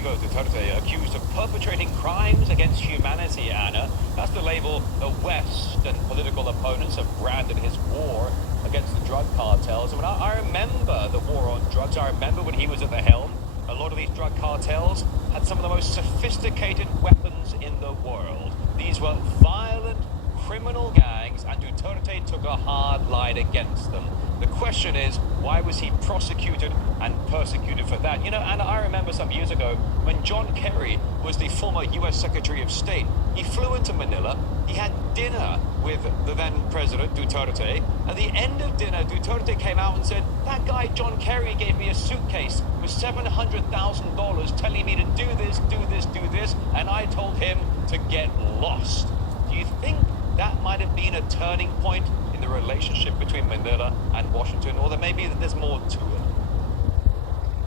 Rodrigo Duterte accused of perpetrating crimes against humanity, Anna. That's the label the West and political opponents have branded his war against the drug cartels. I mean, I remember the war on drugs. I remember when he was at the helm. A lot of these drug cartels had some of the most sophisticated weapons in the world. These were violent, criminal gangs, and Duterte took a hard line against them. The question is, why was he prosecuted and persecuted for that? You know, and I remember some years ago when John Kerry was the former U.S. Secretary of State. He flew into Manila. He had dinner with the then President Duterte. At the end of dinner, Duterte came out and said, that guy John Kerry gave me a suitcase with $700,000 telling me to do this, do this, do this, and I told him to get lost. Do you think that might have been a turning point in the relationship between Manila and Washington, or that maybe there's more to it?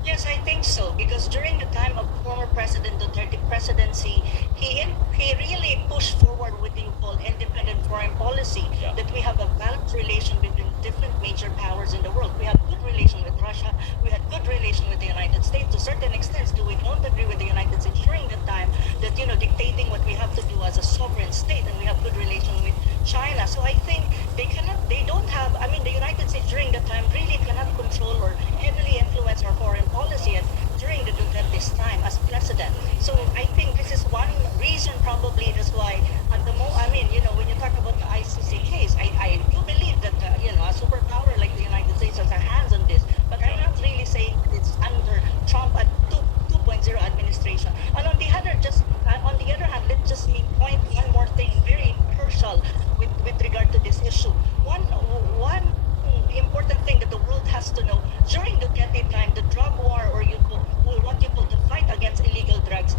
Yes, I think so, because during the time of former President Duterte presidency, he really pushed forward with the called independent foreign policy, that we have a balanced relation between different major powers in the world. We have good relation with Russia, we had good relation with the United States to certain extents. We don't agree with the United States during the time that, dictating what we have to do as a sovereign state, and we have good relation with China. So I think the United States during that time really cannot control or heavily influence our foreign policy during the Duterte's time as president. So I think this is one reason probably that's why at the moment, when you talk about the ICC case, I do believe that, a superpower like the United States has their hands on this, but I'm not really saying that it's under Trump at 2.0 administration. And on the other hand, let's just point one more thing very crucial with regard to this issue. One important thing that the world has to know, during the Duterte time, the drug war, or what you call the fight against illegal drugs,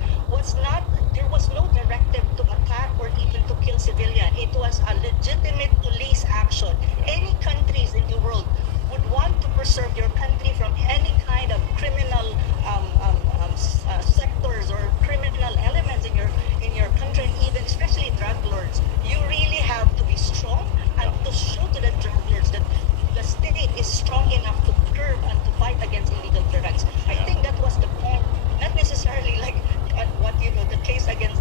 there was no directive to attack or even to kill civilian. It was a legitimate police action. Any countries in the world would want to preserve your country from any kind of criminal sectors or criminal elements in your country, and even especially drug lords. You really have to be strong and to show to the drug lords that the state is strong enough to curb and to fight against illegal drugs. I think that was the point, not necessarily like the case against